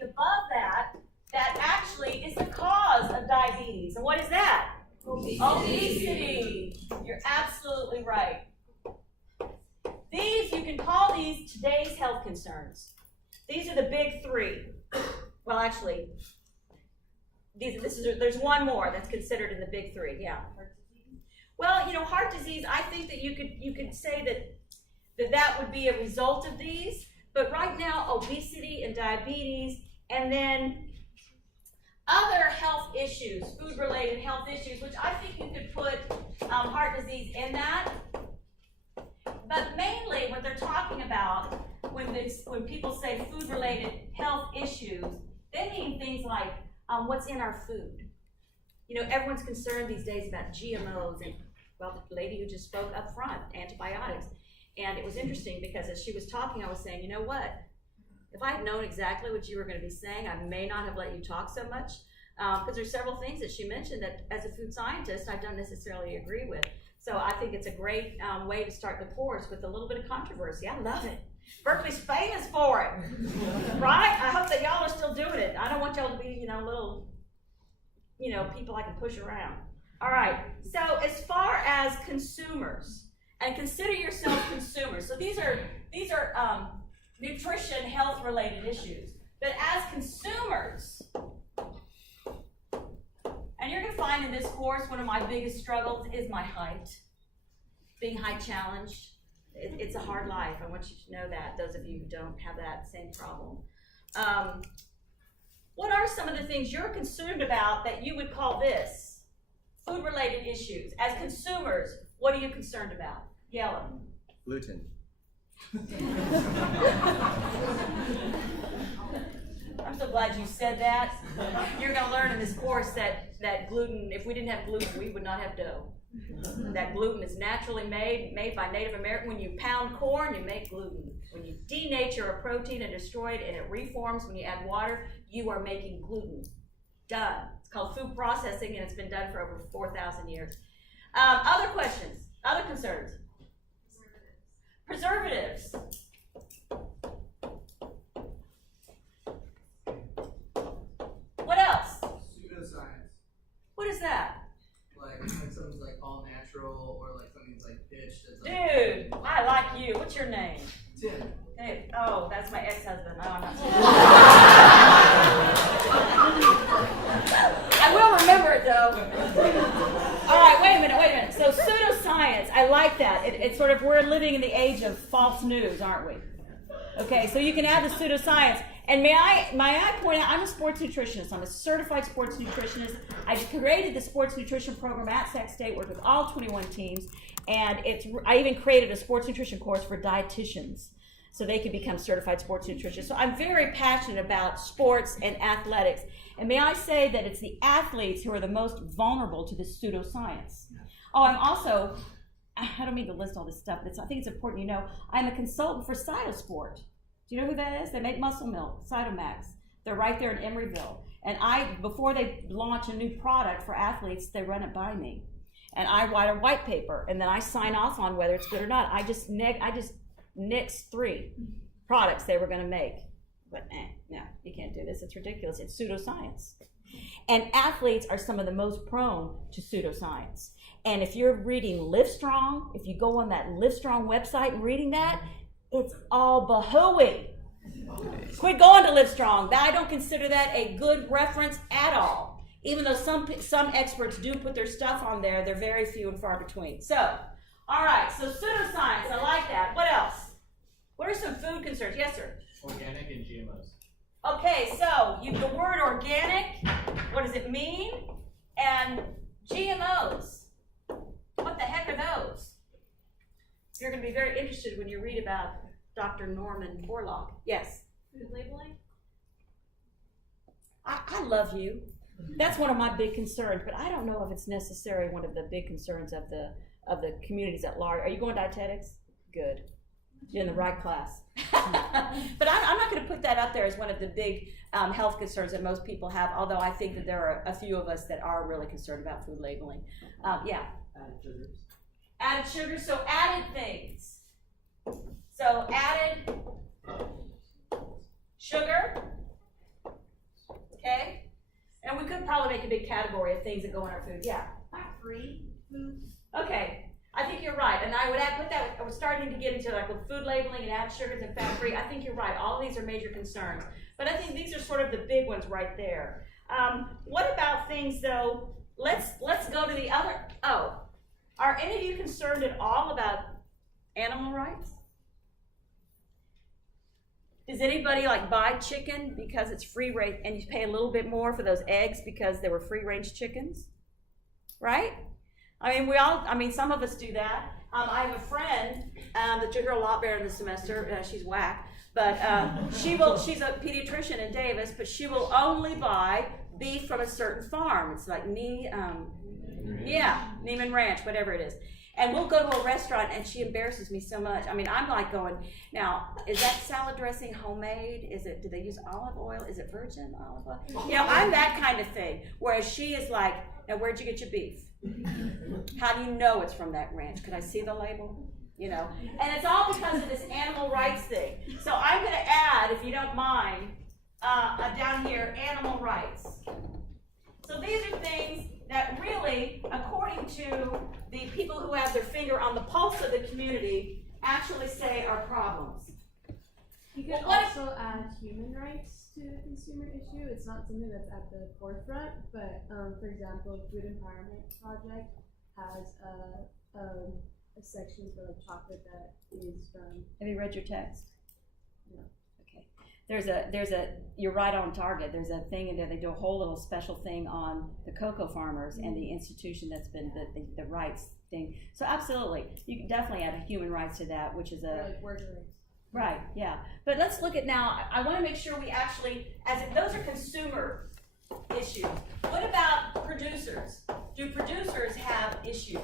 something above that that actually is the cause of diabetes. And what is that? Obesity. You're absolutely right. These, you can call these today's health concerns. These are the big three. Well, actually, there's one more that's considered in the big three. Yeah. Well, heart disease. I think that you could say that would be a result of these. But right now, obesity and diabetes, and then other health issues, food-related health issues, which I think you could put heart disease in that. But mainly, what they're talking about when people say food-related health issues, they mean things like what's in our food. Everyone's concerned these days about GMOs and, well, the lady who just spoke up front, antibiotics. And it was interesting because as she was talking, I was saying, you know what? If I had known exactly what you were going to be saying, I may not have let you talk so much. Because there's several things that she mentioned that, as a food scientist, I don't necessarily agree with. So I think it's a great way to start the course with a little bit of controversy. I love it. Berkeley's famous for it, right? I hope that y'all are still doing it. I don't want y'all to be, little, people I can push around. All right. So as far as consumers, and consider yourself consumers. So these are nutrition, health-related issues. But as consumers, and you're going to find in this course one of my biggest struggles is my height, being height challenged. It's a hard life. I want you to know that, those of you who don't have that same problem. What are some of the things you're concerned about that you would call this food-related issues? As consumers, what are you concerned about? Yellow. Gluten. I'm so glad you said that. You're going to learn in this course that gluten, if we didn't have gluten, we would not have dough. That gluten is naturally made by Native American. When you pound corn, you make gluten. When you denature a protein and destroy it and it reforms when you add water, you are making gluten. Done. It's called food processing, and it's been done for over 4,000 years. Other questions? Other concerns? Preservatives. What else? Pseudoscience. What is that? Like something's like all natural, or like something's like pitched. Dude, I like you. What's your name? Tim. Hey, oh, that's my ex-husband. No, I'm not. I will remember it though. All right, wait a minute. So pseudoscience, I like that. It's sort of, we're living in the age of false news, aren't we? Okay, so you can add the pseudoscience. And may I point out, I'm a sports nutritionist. I'm a certified sports nutritionist. I created the sports nutrition program at Sac State, worked with all 21 teams, and I even created a sports nutrition course for dietitians so they can become certified sports nutritionists. So I'm very passionate about sports and athletics. And may I say that it's the athletes who are the most vulnerable to this pseudoscience. Oh, I'm also, I don't mean to list all this stuff, but I think it's important you know, I'm a consultant for Cytosport. Do you know who that is? They make muscle milk, Cytomax. They're right there in Emeryville. And before they launch a new product for athletes, they run it by me. And I write a white paper, and then I sign off on whether it's good or not. I just nixed 3 products they were going to make. But no, you can't do this. It's ridiculous. It's pseudoscience. And athletes are some of the most prone to pseudoscience. And if you're reading Livestrong, if you go on that Livestrong website and reading that, it's all bahooey. Quit going to Livestrong. I don't consider that a good reference at all. Even though some experts do put their stuff on there, they're very few and far between. So, all right, so pseudoscience, I like that. What else? What are some food concerns? Yes, sir? Organic and GMOs. Okay, so the word organic, what does it mean? And GMOs, what the heck are those? You're going to be very interested when you read about Dr. Norman Borlaug. Yes? Food labeling? I love you. That's one of my big concerns, but I don't know if it's necessarily one of the big concerns of the communities at large. Are you going dietetics? Good. You're in the right class. But I'm not going to put that up there as one of the big health concerns that most people have, although I think that there are a few of us that are really concerned about food labeling. Yeah? Added sugars. Added sugar, so added things. So added sugar, probably make a big category of things that go in our food. Yeah. Fat-free foods. Okay. I think you're right, and I would add, put that. I was starting to get into like with food labeling and add sugars and fat-free. I think you're right. All of these are major concerns, but I think these are sort of the big ones right there. What about things though? Let's go to the other. Oh, are any of you concerned at all about animal rights? Does anybody like buy chicken because it's free range and you pay a little bit more for those eggs because they were free range chickens? Right? I mean, some of us do that. I have a friend that you'll hear a lot better this semester. She's whack, but she's a pediatrician in Davis, but she will only buy beef from a certain farm. It's like Neiman Ranch, whatever it is. And we'll go to a restaurant and she embarrasses me so much. I mean, I'm like going, now, is that salad dressing homemade? Do they use olive oil? Is it virgin olive oil? You know, I'm that kind of thing. Whereas she is like, now where'd you get your beef? How do you know it's from that ranch? Could I see the label? You know, and it's all because of this animal rights thing. So I'm going to add, if you don't mind, down here, animal rights. So these are things that really, according to the people who have their finger on the pulse of the community, actually say are problems. You could also add human rights to the consumer issue. It's not something that's at the forefront, but for example, Food Empowerment Project has a section for like chocolate that is from. Have you read your text? No. Okay. There's a. You're right on target. There's a thing in there. They do a whole little special thing on the cocoa farmers and the institution that's been the rights thing. So absolutely, you can definitely add a human rights to that, which is a. Like worker rights. Right, yeah. But let's look at now, I want to make sure we actually, those are consumer issues. What about producers? Do producers have issues?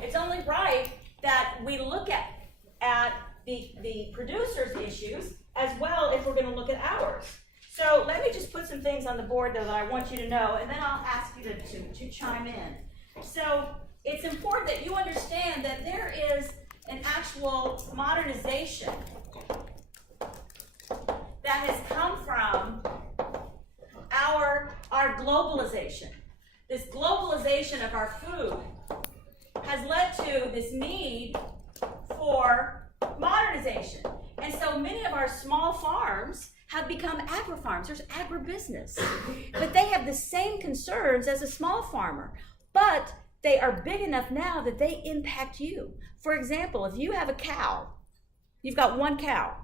It's only right that we look at the producers' issues as well if we're going to look at ours. So let me just put some things on the board though that I want you to know, and then I'll ask you to chime in. So it's important that you understand that there is an actual modernization that has come from our globalization. This globalization of our food has led to this need for modernization. And so many of our small farms have become agri-farms. There's agribusiness. But they have the same concerns as a small farmer. But they are big enough now that they impact you. For example, if you have a cow, you've got one cow,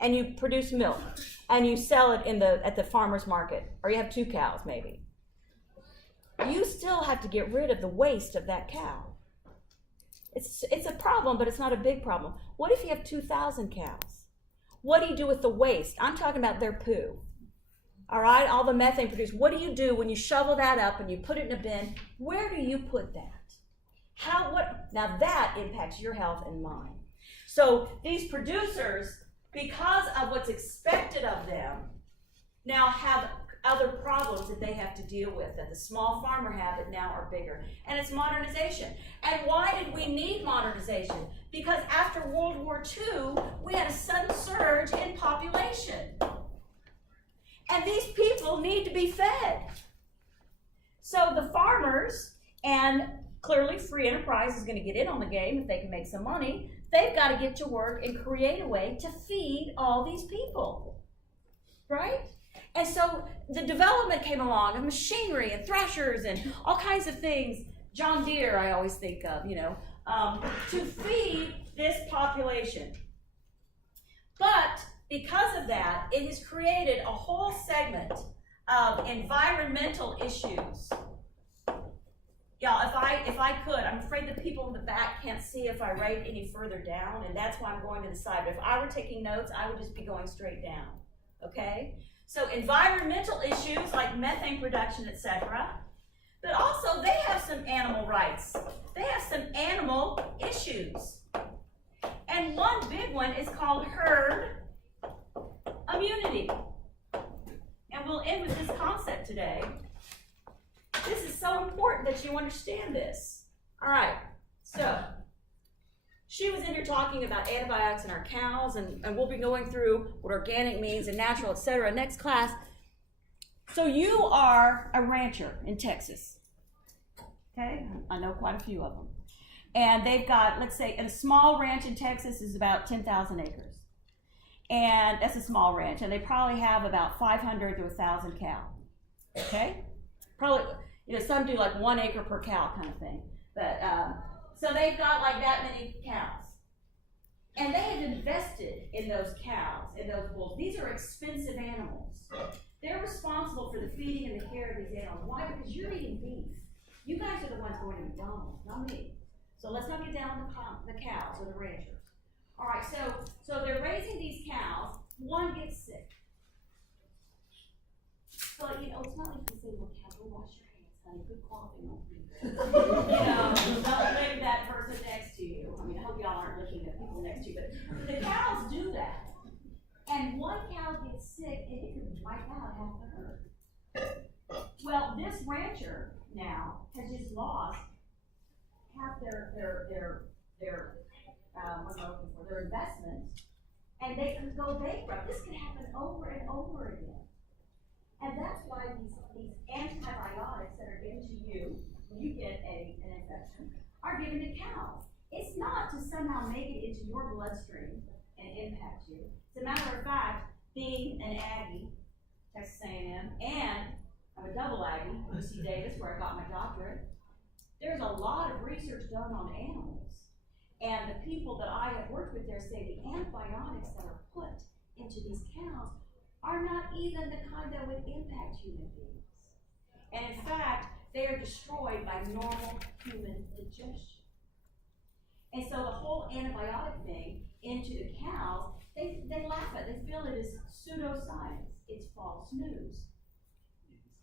and you produce milk, and you sell it at the farmer's market, or you have two cows maybe, you still have to get rid of the waste of that cow. It's a problem, but it's not a big problem. What if you have 2,000 cows? What do you do with the waste? I'm talking about their poo. All right, all the methane produced. What do you do when you shovel that up and you put it in a bin? Where do you put that? Now that impacts your health and mine. So these producers, because of what's expected of them, now have other problems that they have to deal with that the small farmer have that now are bigger. And it's modernization. And why did we need modernization? Because after World War II, we had a sudden surge in population. And these people need to be fed. So the farmers, and clearly free enterprise is going to get in on the game if they can make some money, they've got to get to work and create a way to feed all these people, right? And so the development came along of machinery and threshers and all kinds of things. John Deere, I always think of, to feed this population. But because of that, it has created a whole segment of environmental issues. Y'all, if I could, I'm afraid the people in the back can't see if I write any further down, and that's why I'm going to the side. But if I were taking notes, I would just be going straight down, okay? So environmental issues like methane production, etc. But also they have some animal rights. They have some animal issues. And one big one is called herd immunity. And we'll end with this concept today. This is so important that you understand this. All right, so she was in here talking about antibiotics in our cows, and we'll be going through what organic means and natural, etc. Next class. So you are a rancher in Texas. Okay, I know quite a few of them. And they've got, let's say, a small ranch in Texas is about 10,000 acres. And that's a small ranch. And they probably have about 500 to 1,000 cows. Okay? Probably, some do like 1 acre per cow kind of thing. But, so they've got like that many cows. And they have invested in those cows, in those bulls. These are expensive animals. They're responsible for the feeding and the care of these animals. Why? Because you're eating beef. You guys are the ones going to McDonald's, not me. So let's not get down the cows or the ranchers. All right, so they're raising these cows. One gets sick. But, it's not like you say, well, cow, go wash your hands, honey. Good coughing won't be good. Don't lick that person next to you. I mean, I hope y'all aren't looking at people next to you, but the cows do that. And one cow gets sick, and it can wipe out half the herd. Well, this rancher now has just lost half their investment, and they could go bankrupt. This can happen over and over again. And that's why these antibiotics that are given to you when you get an infection are given to cows. It's not to somehow make it into your bloodstream and impact you. As a matter of fact, being an Aggie, Texas A&M, and I'm a double Aggie, UC Davis, where I got my doctorate, there's a lot of research done on animals. And the people that I have worked with there say the antibiotics that are put into these cows are not even the kind that would impact human beings. And in fact, they are destroyed by normal human digestion. And so the whole antibiotic thing into the cows, they laugh at it. They feel it is pseudoscience. It's false news.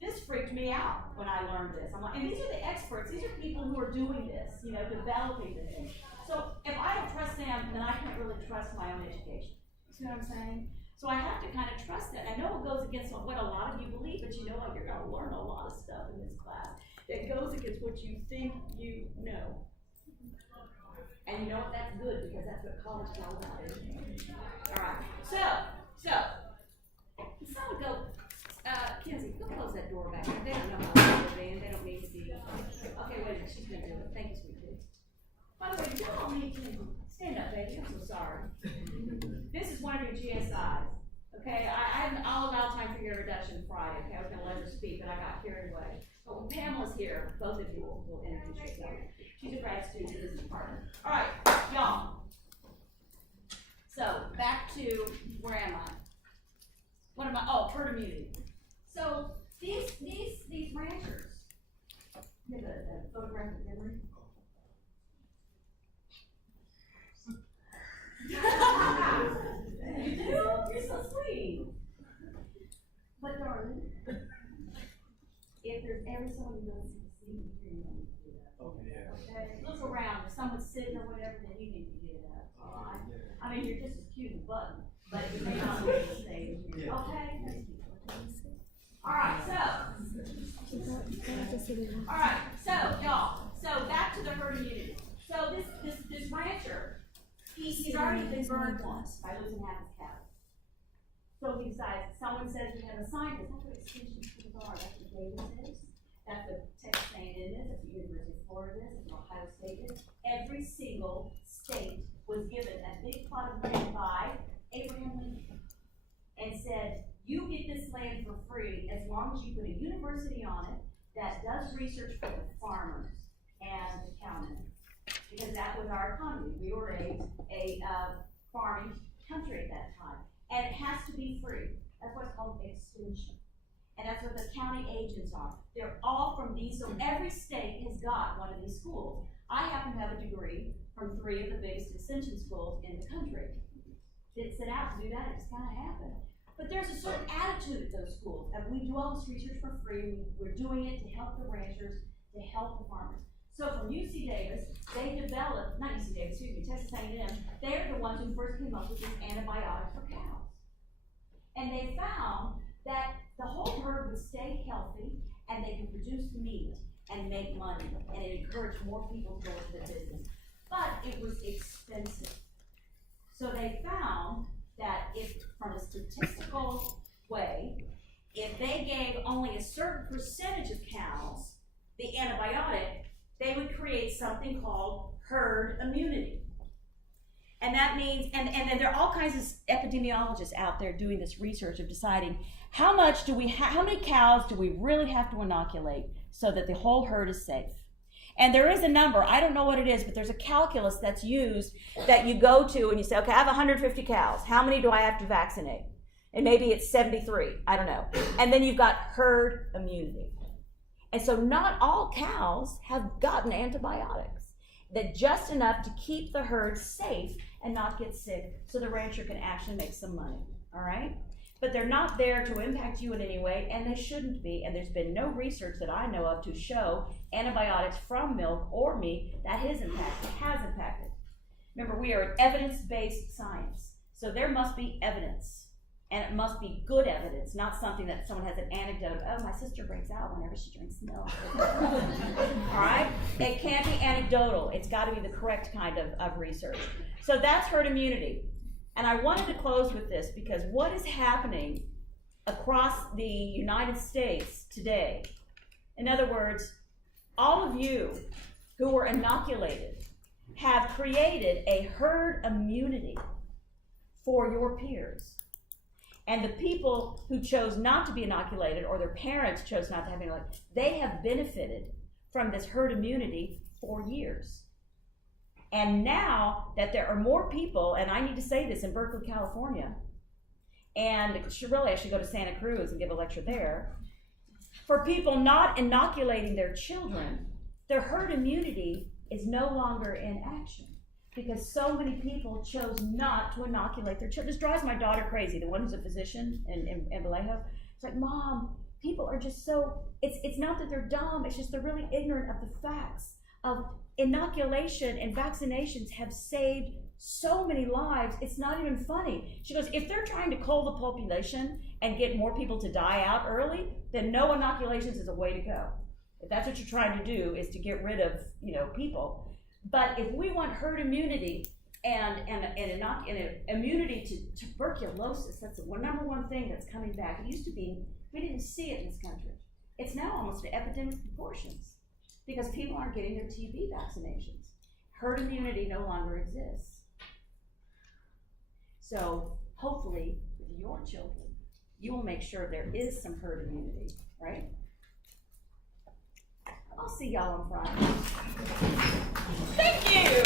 This freaked me out when I learned this. I'm like, and these are the experts. These are people who are doing this, developing the thing. So if I don't trust them, then I can't really trust my own education. You see what I'm saying? So I have to kind of trust that. I know it goes against what a lot of you believe, but you're going to learn a lot of stuff in this class that goes against what you think you know. And you know what? That's good, because that's what college is all about. All right. So someone go, Kenzie, go close that door back there. They don't know how to be, and they don't need to be. Okay, wait a minute. She's going to do it. Thank you, sweet pea. By the way, you all need to stand up, baby. I'm so sorry. This is one of your GSIs. Okay, I'll allow time for your introduction Friday. Okay, I was going to let her speak, but I got carried away. But when Pamela's here, both of you will introduce yourself. She's a grad student in this department. All right, y'all. So back to where am I? What am I? Oh, herd immunity. So these ranchers. You have a photographic memory. You do? You're so sweet. But darling, if there's ever someone who doesn't succeed, you're going to do that. Okay? Look around. If someone's sitting or whatever, then you need to get it up. I mean, you're just as cute as a button, but you may not be the same. Okay? Alright, so y'all, so back to the herd immunity. So this rancher, he's already been burned once by losing half his cattle. So he decides, someone says we have a scientist. That's what extinction schools are. That's what Davis is. That's what Texas A&M is. That's what University of Florida is. That's what Ohio State is. Every single state was given a big plot of land by Abraham Lincoln and said, you get this land for free as long as you put a university on it that does research for the farmers and the cowmen. Because that was our economy. We were a farming country at that time. And it has to be free. That's what's called extension. And that's what the county agents are. They're all from these, so every state has got one of these schools. I happen to have a degree from 3 of the biggest extension schools in the country. Didn't set out to do that, it just kind of happened. But there's a certain attitude at those schools. And we do all this research for free. We're doing it to help the ranchers, to help the farmers. So from UC Davis, they developed, not UC Davis, excuse me, Texas A&M, they're the ones who first came up with this antibiotic for cows. And they found that the whole herd would stay healthy and they could produce meat and make money. And it encouraged more people to go into the business. But it was expensive. So they found that if, from a statistical way, if they gave only a certain percentage of cows the antibiotic, they would create something called herd immunity. And that means, and then there are all kinds of epidemiologists out there doing this research of deciding how many cows do we really have to inoculate so that the whole herd is safe. And there is a number, I don't know what it is, but there's a calculus that's used that you go to and you say, okay, I have 150 cows. How many do I have to vaccinate? And maybe it's 73, I don't know. And then you've got herd immunity. And so not all cows have gotten antibiotics, that just enough to keep the herd safe and not get sick so the rancher can actually make some money, all right? But they're not there to impact you in any way, and they shouldn't be, and there's been no research that I know of to show antibiotics from milk or meat that has impacted. Remember, we are an evidence-based science, so there must be evidence. And it must be good evidence, not something that someone has an anecdote. Oh, my sister breaks out whenever she drinks milk. All right? It can't be anecdotal. It's got to be the correct kind of research. So that's herd immunity. And I wanted to close with this because what is happening across the United States today, in other words, all of you who were inoculated have created a herd immunity for your peers. And the people who chose not to be inoculated, or their parents chose not to have inoculated, they have benefited from this herd immunity for years. And now that there are more people, and I need to say this in Berkeley, California, and really I should go to Santa Cruz and give a lecture there, for people not inoculating their children, their herd immunity is no longer in action. Because so many people chose not to inoculate their children. This drives my daughter crazy, the one who's a physician in Vallejo. It's like, Mom, people are just so, it's not that they're dumb, it's just they're really ignorant of the facts of inoculation and vaccinations have saved so many lives, it's not even funny. She goes, if they're trying to cull the population and get more people to die out early, then no inoculations is a way to go. If that's what you're trying to do, is to get rid of, people. But if we want herd immunity and immunity to tuberculosis, that's the number one thing that's coming back. It used to be, we didn't see it in this country. It's now almost an epidemic proportions because people aren't getting their TB vaccinations. Herd immunity no longer exists. So hopefully with your children, you will make sure there is some herd immunity, right? I'll see y'all on Friday. Thank you.